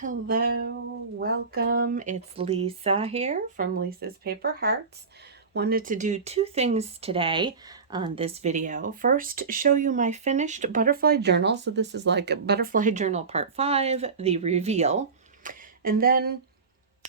Hello, welcome. It's Lisa here from Lisa's Paper Hearts. Wanted to do two things today on this video. First, show you my finished butterfly journal. So this is like a butterfly journal part 5, the reveal. And then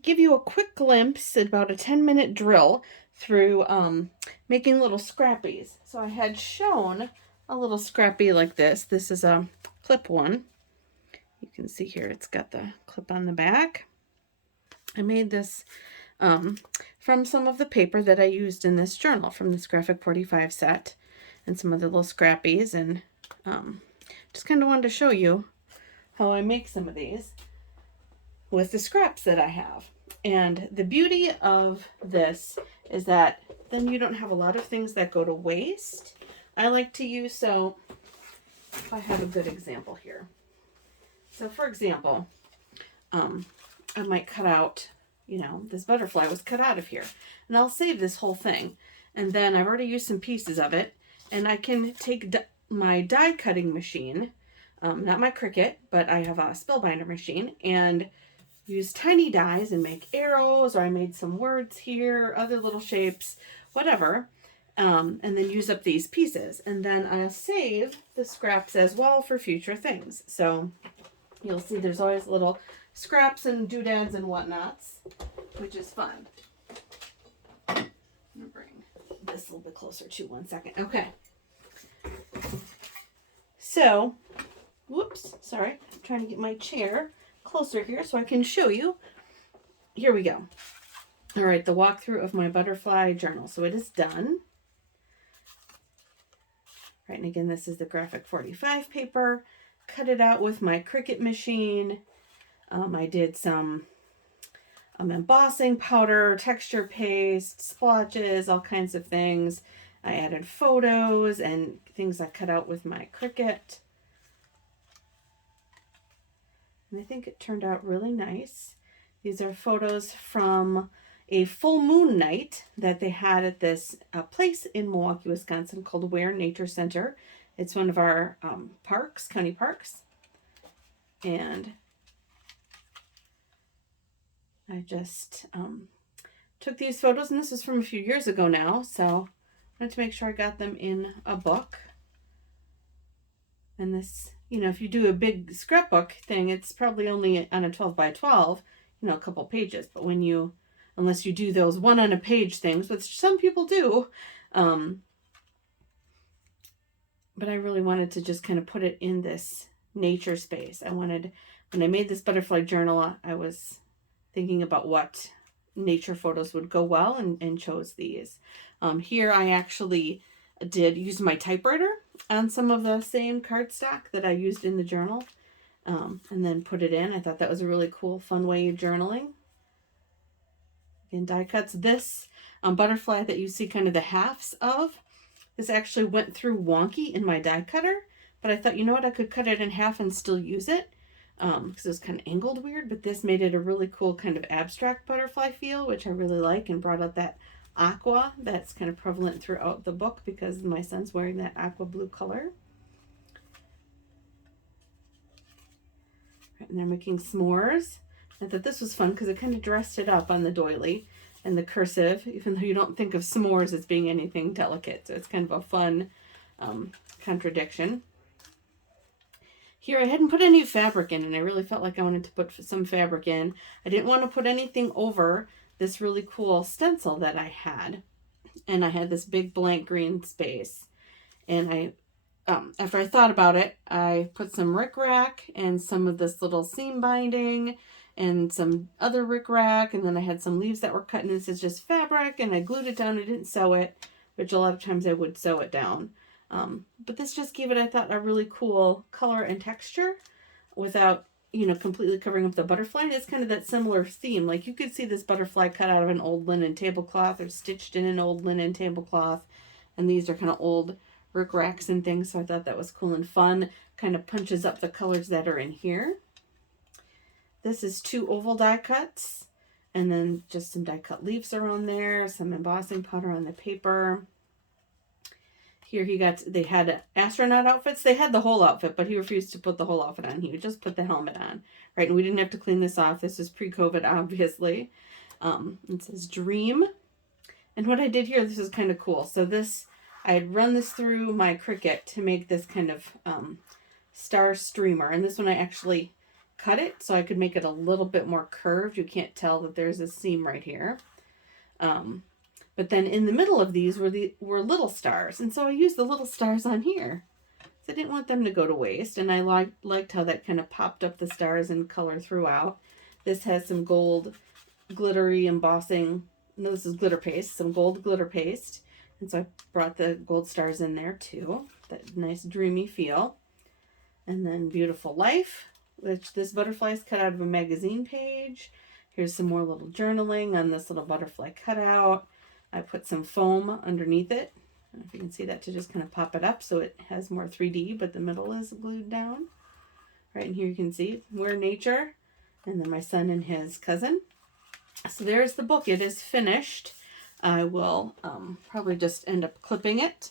give you a quick glimpse, about a 10-minute drill through making little scrappies. So I had shown a little scrappy like this. This is a clip one. You can see here it's got the clip on the back. I made this from some of the paper that I used in this journal from this Graphic 45 set and some of the little scrappies, and just kind of wanted to show you how I make some of these with the scraps that I have. And the beauty of this is that then you don't have a lot of things that go to waste. I like to use, so if I have a good example here. So for example, I might cut out, this butterfly was cut out of here. And I'll save this whole thing. And then I've already used some pieces of it. And I can take my die cutting machine, not my Cricut, but I have a spellbinder machine, and use tiny dies and make arrows, or I made some words here, other little shapes, whatever. And then use up these pieces. And then I'll save the scraps as well for future things. So you'll see there's always little scraps and doodads and whatnots, which is fun. I'm going to bring this a little bit closer to 1 second. Okay. So, whoops, sorry. I'm trying to get my chair closer here so I can show you. Here we go. All right, the walkthrough of my butterfly journal. So it is done. Right, and again, this is the Graphic 45 paper. Cut it out with my Cricut machine. I did some embossing powder, texture paste, splotches, all kinds of things. I added photos and things I cut out with my Cricut. And I think it turned out really nice. These are photos from a full moon night that they had at this place in Milwaukee, Wisconsin called Ware Nature Center. It's one of our parks, county parks. And I just took these photos, and this is from a few years ago now, so I wanted to make sure I got them in a book. And this, if you do a big scrapbook thing, it's probably only on a 12 by 12, a couple pages. But unless you do those one on a page things, which some people do, but I really wanted to just kind of put it in this nature space. When I made this butterfly journal, I was thinking about what nature photos would go well and chose these. Here I actually did use my typewriter on some of the same cardstock that I used in the journal, and then put it in. I thought that was a really cool, fun way of journaling. Again, die cuts. This butterfly that you see kind of the halves of, this actually went through wonky in my die cutter, but I thought, I could cut it in half and still use it, because it was kind of angled weird, but this made it a really cool kind of abstract butterfly feel, which I really like, and brought out that aqua that's kind of prevalent throughout the book because my son's wearing that aqua blue color. Right, and they're making s'mores. I thought this was fun because it kind of dressed it up on the doily and the cursive, even though you don't think of s'mores as being anything delicate. So it's kind of a fun contradiction. Here I hadn't put any fabric in, and I really felt like I wanted to put some fabric in. I didn't want to put anything over this really cool stencil that I had. And I had this big blank green space. And I, after I thought about it, I put some rickrack and some of this little seam binding and some other rickrack, and then I had some leaves that were cut, and this is just fabric, and I glued it down. I didn't sew it, which a lot of times I would sew it down. But this just gave it, I thought, a really cool color and texture without, completely covering up the butterfly. It's kind of that similar theme. Like you could see this butterfly cut out of an old linen tablecloth or stitched in an old linen tablecloth. And these are kind of old rickracks and things. So I thought that was cool and fun. Kind of punches up the colors that are in here. This is 2 oval die cuts, and then just some die cut leaves around there, some embossing powder on the paper. Here they had astronaut outfits. They had the whole outfit, but he refused to put the whole outfit on. He would just put the helmet on, right? And we didn't have to clean this off. This is pre-COVID, obviously. It says Dream. And what I did here, this is kind of cool. So this, I had run this through my Cricut to make this kind of star streamer. And this one I actually cut it so I could make it a little bit more curved. You can't tell that there's a seam right here. But then in the middle of these were little stars. And so I used the little stars on here. So I didn't want them to go to waste. And I liked how that kind of popped up the stars in color throughout. This has some gold glittery embossing. No, this is glitter paste. Some gold glitter paste. And so I brought the gold stars in there too. That nice dreamy feel. And then Beautiful Life, which this butterfly is cut out of a magazine page. Here's some more little journaling on this little butterfly cutout. I put some foam underneath it. I don't know if you can see that, to just kind of pop it up so it has more 3D, but the middle is glued down. Right, and here you can see We're Nature, and then my son and his cousin. So there's the book. It is finished. I will probably just end up clipping it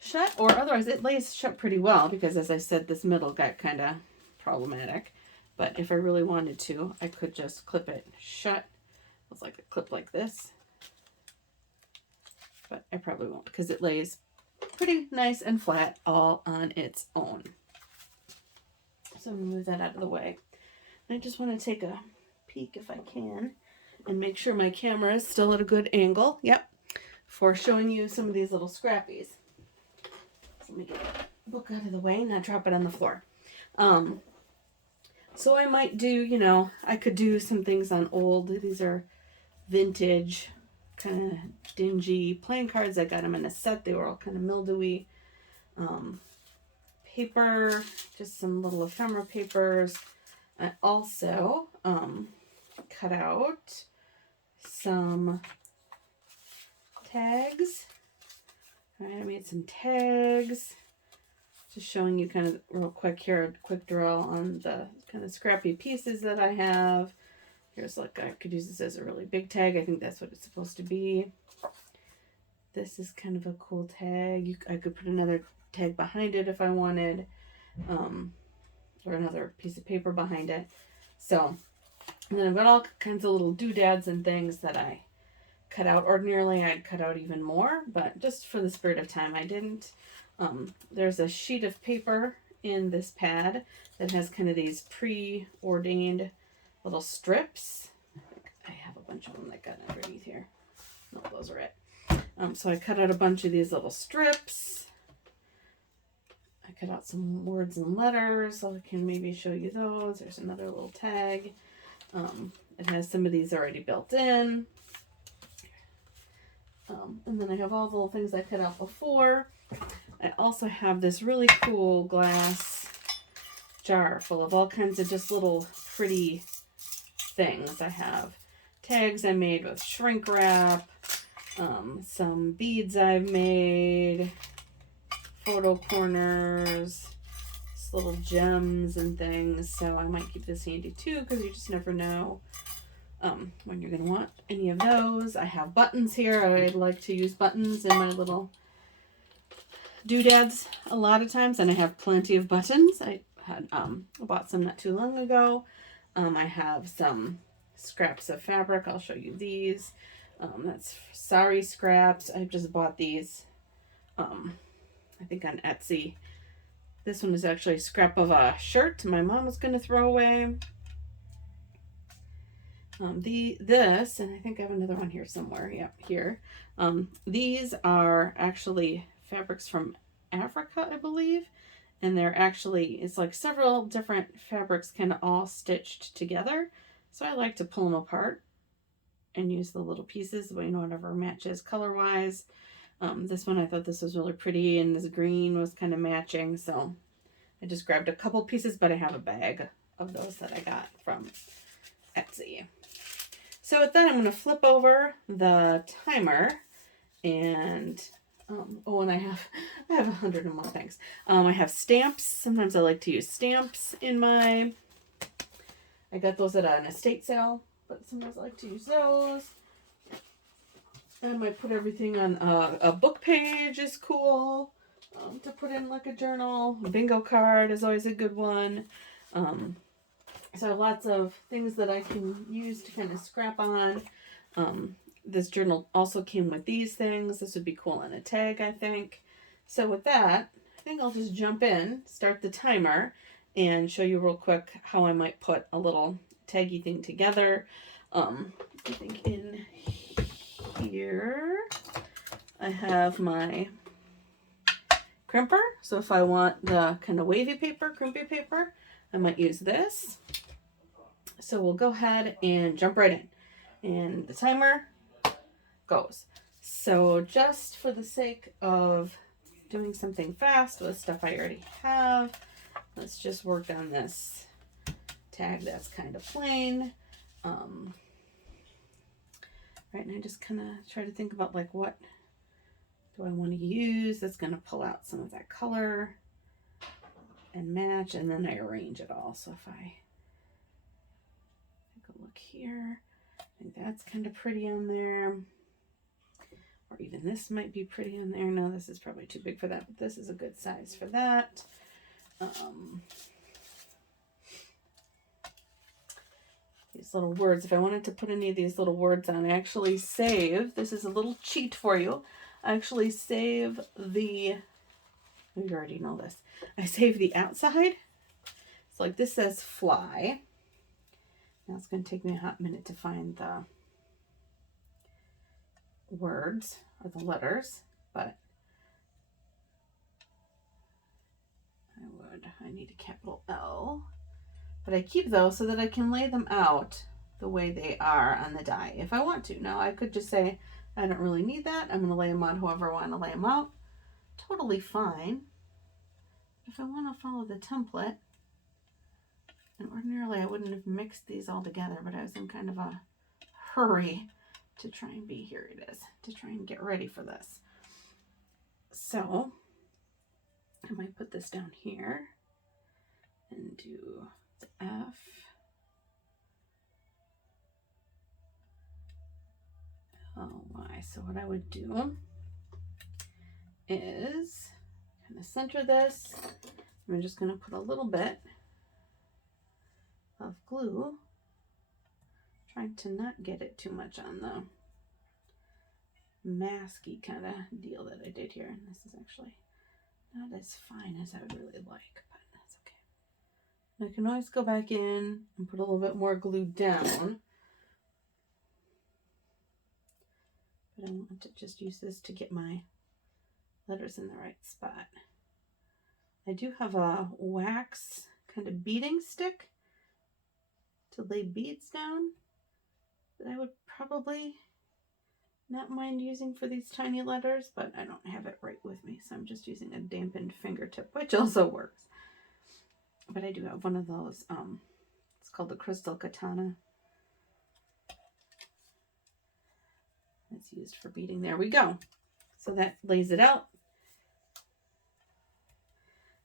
shut, or otherwise it lays shut pretty well because, as I said, this middle got kind of problematic. But if I really wanted to, I could just clip it shut. It's like a clip like this. But I probably won't because it lays pretty nice and flat all on its own. So I'm going to move that out of the way. And I just want to take a peek if I can and make sure my camera is still at a good angle. Yep. For showing you some of these little scrappies. So let me get the book out of the way and not drop it on the floor. So I might do, I could do some things on old. These are vintage, kind of dingy playing cards. I got them in a set. They were all kind of mildewy. Paper, just some little ephemera papers. I also cut out some tags. I made some tags. Just showing you kind of real quick here, a quick draw on the kind of scrappy pieces that I have. Here's like, I could use this as a really big tag. I think that's what it's supposed to be. This is kind of a cool tag. I could put another tag behind it if I wanted, or another piece of paper behind it. So, and then I've got all kinds of little doodads and things that I cut out. Ordinarily, I'd cut out even more, but just for the spirit of time, I didn't. There's a sheet of paper in this pad that has kind of these preordained little strips. I have a bunch of them that got underneath here. No, those are it. So I cut out a bunch of these little strips. I cut out some words and letters, so I can maybe show you those. There's another little tag. It has some of these already built in. And then I have all the little things I cut out before. I also have this really cool glass jar full of all kinds of just little pretty things. I have tags I made with shrink wrap, some beads I've made, photo corners, just little gems and things. So I might keep this handy too because you just never know when you're going to want any of those. I have buttons here. I like to use buttons in my little doodads a lot of times, and I have plenty of buttons. I had bought some not too long ago. I have some scraps of fabric. I'll show you these. That's sari scraps. I just bought these I think on Etsy. This one is actually a scrap of a shirt my mom was going to throw away. This, and I think I have another one here somewhere. Yep, here. These are actually fabrics from Africa, I believe. And they're actually, it's like several different fabrics kind of all stitched together. So I like to pull them apart and use the little pieces, whatever matches color-wise. This one, I thought this was really pretty, and this green was kind of matching. So I just grabbed a couple pieces, but I have a bag of those that I got from Etsy. So with that, I'm going to flip over the timer, and and I have 101 things. I have stamps. Sometimes I like to use stamps in my, I got those at an estate sale, but sometimes I like to use those. I might put everything on a book page is cool. to put in like a journal. A bingo card is always a good one. So lots of things that I can use to kind of scrap on. This journal also came with these things. This would be cool on a tag, I think. So with that, I think I'll just jump in, start the timer, and show you real quick how I might put a little taggy thing together. I think in here I have my crimper. So if I want the kind of wavy paper, crimpy paper, I might use this. So we'll go ahead and jump right in. And the timer goes. So just for the sake of doing something fast with stuff I already have, let's just work on this tag that's kind of plain. Right, and I just kind of try to think about like what do I want to use that's going to pull out some of that color and match, and then I arrange it all. So if I take a look here, I think that's kind of pretty on there. Or even this might be pretty on there. No, this is probably too big for that, but this is a good size for that. These little words, if I wanted to put any of these little words on, I actually save, this is a little cheat for you, I actually save the, you already know this, I save the outside. So like this says fly. Now it's going to take me a hot minute to find the words or the letters, but I need a capital L. But I keep those so that I can lay them out the way they are on the die if I want to. Now I could just say, I don't really need that. I'm going to lay them out however I want to lay them out. Totally fine. If I want to follow the template, and ordinarily I wouldn't have mixed these all together, but I was in kind of a hurry to try and be, here it is, to try and get ready for this. So I might put this down here and do the F. Y. So what I would do is kind of center this. I'm just going to put a little bit of glue, trying to not get it too much on the masky kind of deal that I did here. And this is actually not as fine as I would really like, but that's okay. I can always go back in and put a little bit more glue down. But I want to just use this to get my letters in the right spot. I do have a wax kind of beading stick to lay beads down that I would probably not mind using for these tiny letters, but I don't have it right with me, so I'm just using a dampened fingertip, which also works. But I do have one of those, it's called the Crystal Katana. It's used for beading. There we go. So that lays it out.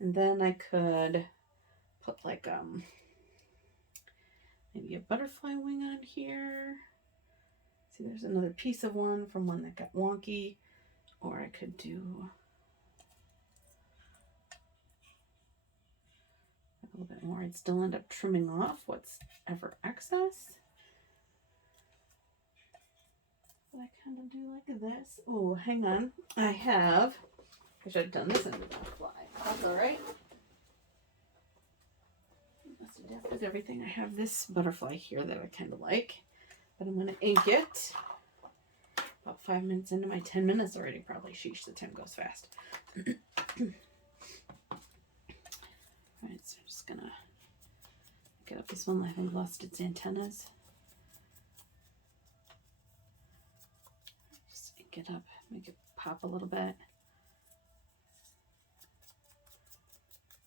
And then I could put like maybe a butterfly wing on here. See, there's another piece of one from one that got wonky. Or I could do a little bit more. I'd still end up trimming off what's ever excess. But I kind of do like this. Oh, hang on. I should have done this in the butterfly. That's all right. Must have adapted everything. I have this butterfly here that I kind of like, but I'm going to ink it. About 5 minutes into my 10 minutes already, probably. Sheesh, the time goes fast. All right, so I'm just going to get up this one. I think lost its antennas. Just ink it up, make it pop a little bit.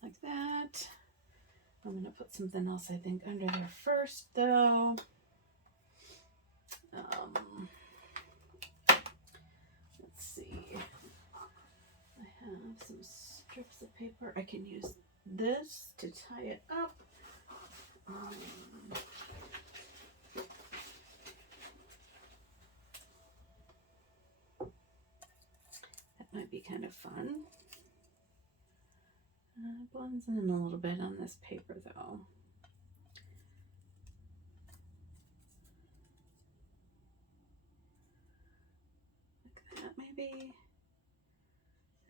Like that. I'm going to put something else, I think, under there first, though. Let's see. I have some strips of paper. I can use this to tie it up. That might be kind of fun. blends in a little bit on this paper though. Like that maybe.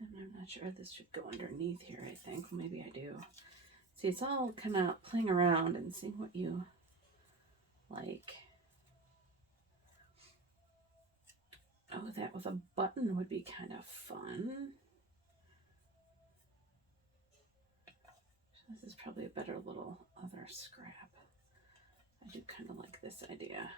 And I'm not sure this should go underneath here, I think. Maybe I do. See, it's all kind of playing around and seeing what you like. Oh, that with a button would be kind of fun. This is probably a better little other scrap. I do kind of like this idea.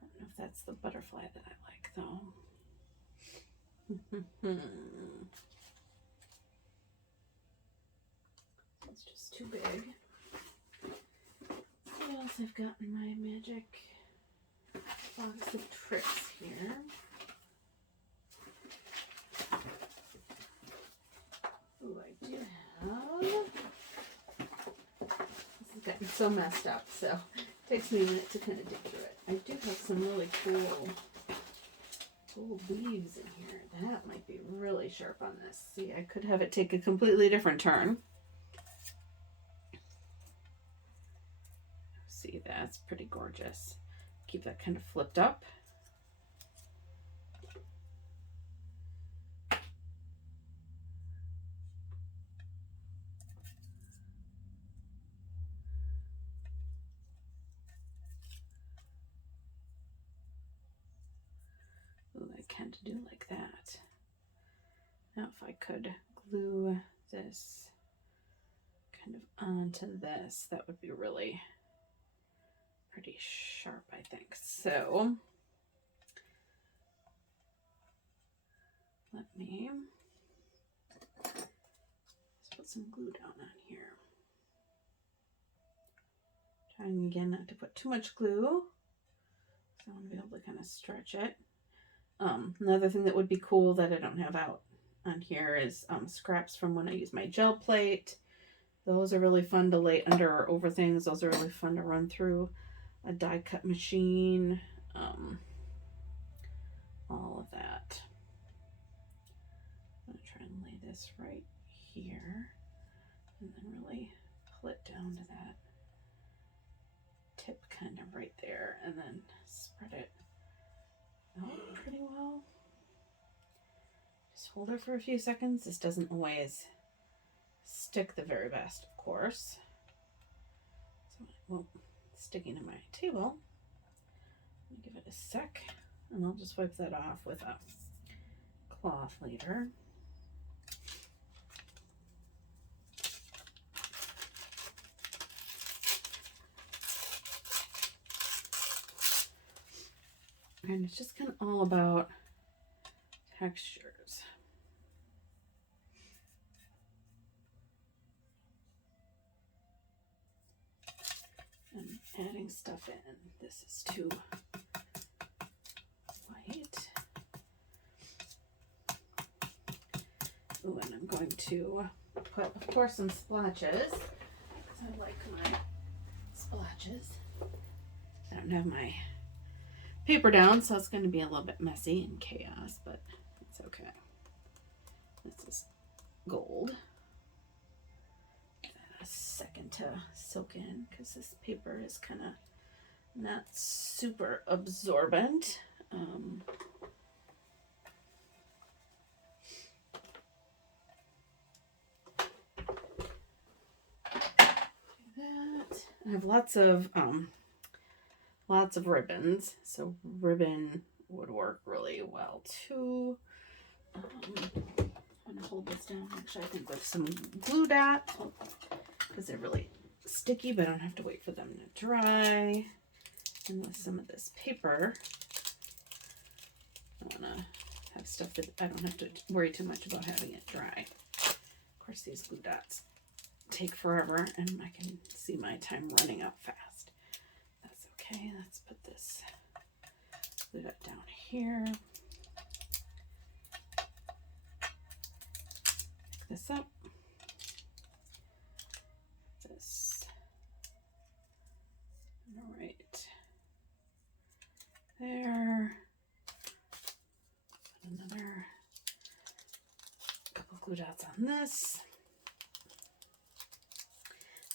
I don't know if that's the butterfly that I like though. It's just too big. What else I've got in my magic box of tricks here? Oh, I do have. This has gotten so messed up, so it takes me a minute to kind of dig through it. I do have some really cool leaves in here. That might be really sharp on this. See, I could have it take a completely different turn. See, that's pretty gorgeous. Keep that kind of flipped up. Ooh, I can't do like that. Now if I could glue this kind of onto this, that would be really pretty sharp, I think. So let me just put some glue down on here. Trying again not to put too much glue, so I want to be able to kind of stretch it. Another thing that would be cool that I don't have out on here is scraps from when I use my gel plate. Those are really fun to lay under or over things. Those are really fun to run through a die cut machine. All of that. I'm going to try and lay this right here and then really pull it down to that tip kind of right there and then spread it out pretty well. Just hold it for a few seconds. This doesn't always stick the very best, of course. So it won't sticking to my table. I'll give it a sec and I'll just wipe that off with a cloth later. And it's just kind of all about textures. And adding stuff in. This is too white. Ooh, and I'm going to put, of course, some splotches. Because I like my splotches. I don't have my paper down, so it's going to be a little bit messy and chaos, but it's okay. This is gold. A second to soak in because this paper is kind of not super absorbent. That. I have lots of ribbons, so ribbon would work really well too. I'm gonna hold this down actually, I think, with some glue dots because they're really sticky, but I don't have to wait for them to dry. And with some of this paper, I want to have stuff that I don't have to worry too much about having it dry. Of course, these glue dots take forever, and I can see my time running out fast. That's okay. Let's put this glue dot down here. Pick this up. This right there. dots on this.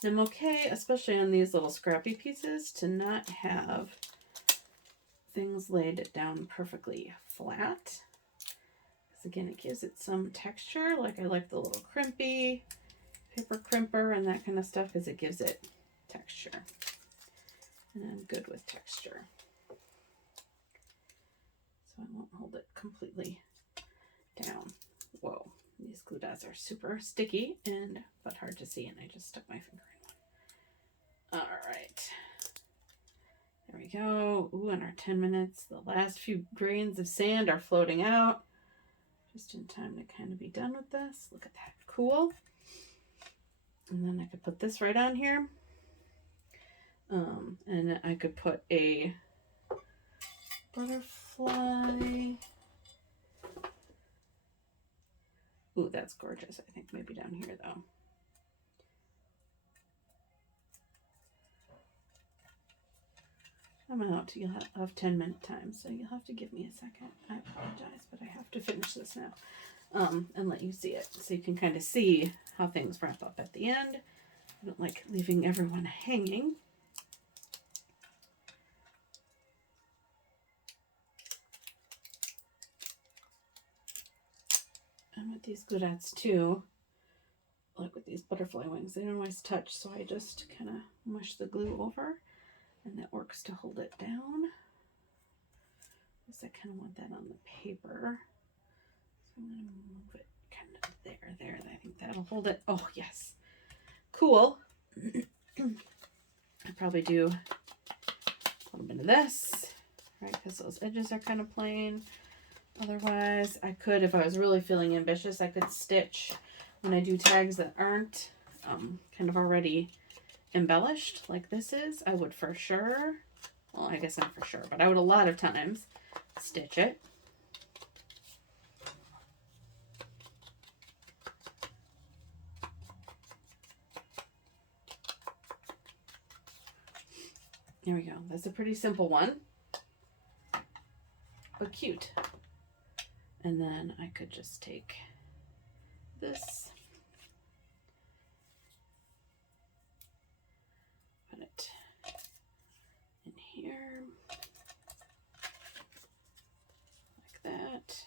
I'm okay, especially on these little scrappy pieces, to not have things laid down perfectly flat. Because again, it gives it some texture. Like I like the little crimpy, paper crimper and that kind of stuff because it gives it texture. And I'm good with texture. So I won't hold it completely down. Whoa, these glue dots are super sticky but hard to see, and I just stuck my finger in one. All right. There we go. Ooh, in our 10 minutes, the last few grains of sand are floating out. Just in time to kind of be done with this. Look at that. Cool. And then I could put this right on here. And I could put a butterfly. Ooh, that's gorgeous. I think maybe down here though. I'm out. You'll have 10-minute time, so you'll have to give me a second. I apologize, but I have to finish this now and let you see it so you can kind of see how things wrap up at the end. I don't like leaving everyone hanging. And with these glue dots too, like with these butterfly wings, they don't always touch, so I just kind of mush the glue over. And that works to hold it down. Because I kind of want that on the paper. So I'm going to move it kind of there. I think that'll hold it. Oh, yes. Cool. I probably do a little bit of this, right? Because those edges are kind of plain. Otherwise, I could, if I was really feeling ambitious, I could stitch when I do tags that aren't kind of already embellished like this is. I would for sure, well, I guess not for sure, but I would a lot of times stitch it. There we go. That's a pretty simple one, but cute. And then I could just take this, put it in here, like that.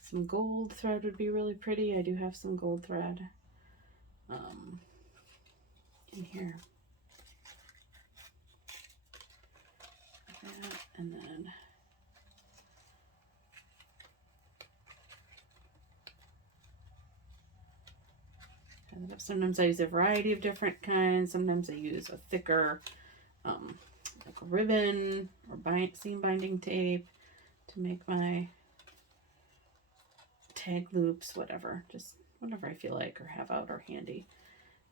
Some gold thread would be really pretty. I do have some gold thread in here. Like that. And then sometimes I use a variety of different kinds. Sometimes I use a thicker like a ribbon or seam binding tape to make my tag loops, whatever, just whatever I feel like or have out or handy.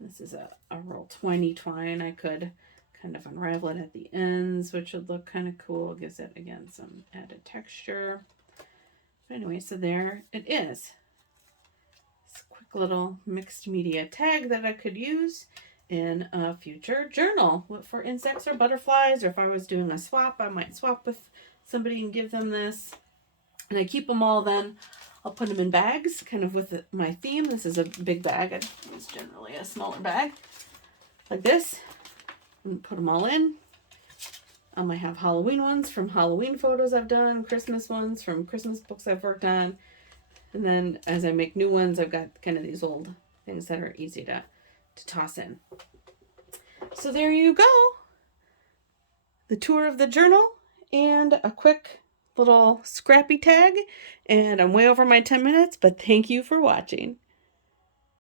This is a roll 20 twine. I could kind of unravel it at the ends, which would look kind of cool. Gives it, again, some added texture. But anyway, so there it is. This quick little mixed media tag that I could use in a future journal for insects or butterflies, or if I was doing a swap, I might swap with somebody and give them this. And I keep them all then. I'll put them in bags, kind of with my theme. This is a big bag. I use generally a smaller bag, like this. And put them all in. I have Halloween ones from Halloween photos I've done, Christmas ones from Christmas books I've worked on. And then as I make new ones, I've got kind of these old things that are easy to toss in. So there you go. The tour of the journal and a quick little scrappy tag. And I'm way over my 10 minutes, but thank you for watching.